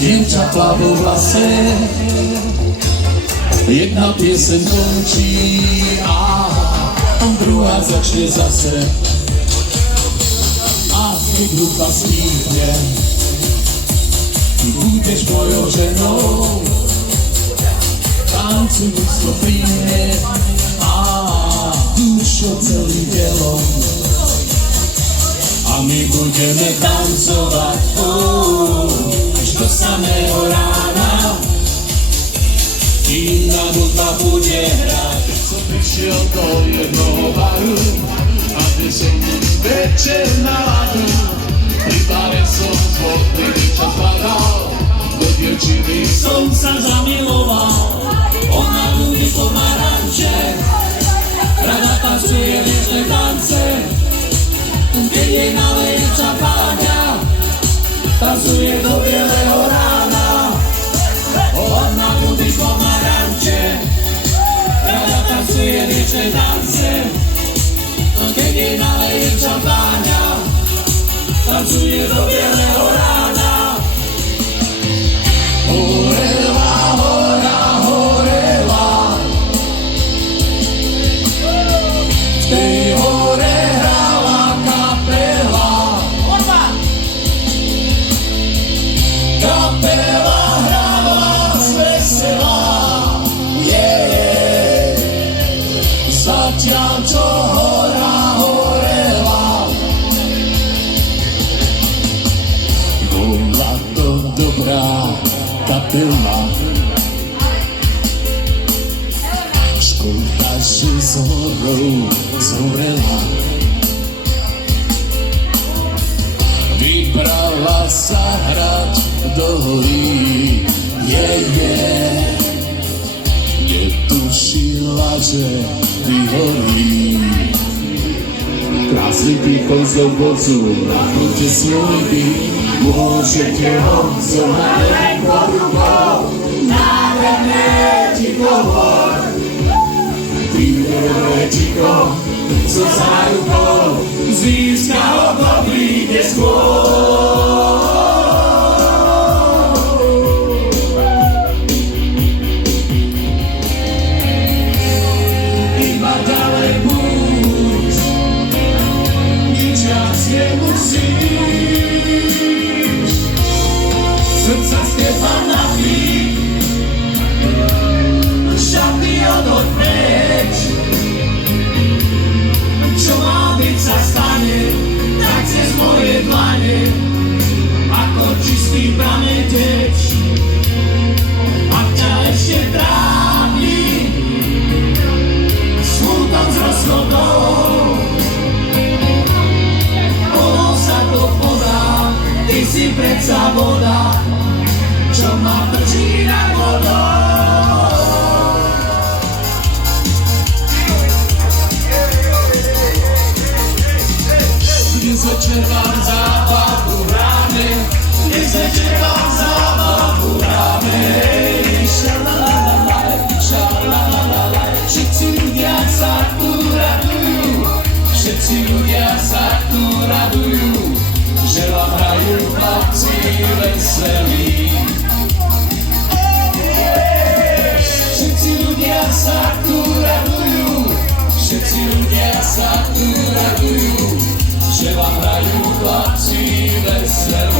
dievča plavou v lase. Jedna pieseň končí a druhá začne zase. A keď hudba stíchne, ty budeš mojou ženou. Tancuj ľudstvo príjme a dušo celým telom. A my budeme tancovať až do samého rána, kým nám hudba bude hrať. Som prišiel do jednoho baru a dnes som večer na ladu. Pri bare som zvodný čas padal, do dievčiny som sa zamiloval. Ona ľudí pomaranče, rada tancuje viečné tance. Keď jej naleje čapáňa, tancuje do bieleho rána. Ona ľudí pomaranče, rada tancuje viečné tance. Keď jej naleje čapáňa, tancuje do bieleho rána. Horela, hora, horela, v tej hore hrala kapela. Kapela hrala zvesela, zatiaľ čo hora horela. Bola to dobrá kapela, škoda, že s horou zhorela. Vybrala sa hrať do hory, netušila, že vyhorí. Krásny pýchol z ovocu, nakúte svoj byt, môžete ho zohnať len pod rukou. Nádherné ti hovor, príjemné ticho, so zárukou, získa ho to príde skôr. Iba ďalej buď, nič viac nemusíš. Srdca stiepa na chvíľ, šaty odhoď preč. Čo má byť sa stane, tak cez moje dlane, ako čistý prameň teč. Ak ťa ešte trápi smútok z rozchodov, ono sa to podá, ty si predsa voda, čo ma drží nad vodou. Dnes večer vám zábavu hráme, dnes večer vám zábavu hráme. Šalalalaj, šalalalaj, všetci ľudia sa tu radujú, všetci ľudia sa tu radujú, že vám hrajú chlapci veselí. Všetci ľudia sa tu radujú, všetci ľudia sa tu radujú, že vám hrajú chlapci veselí.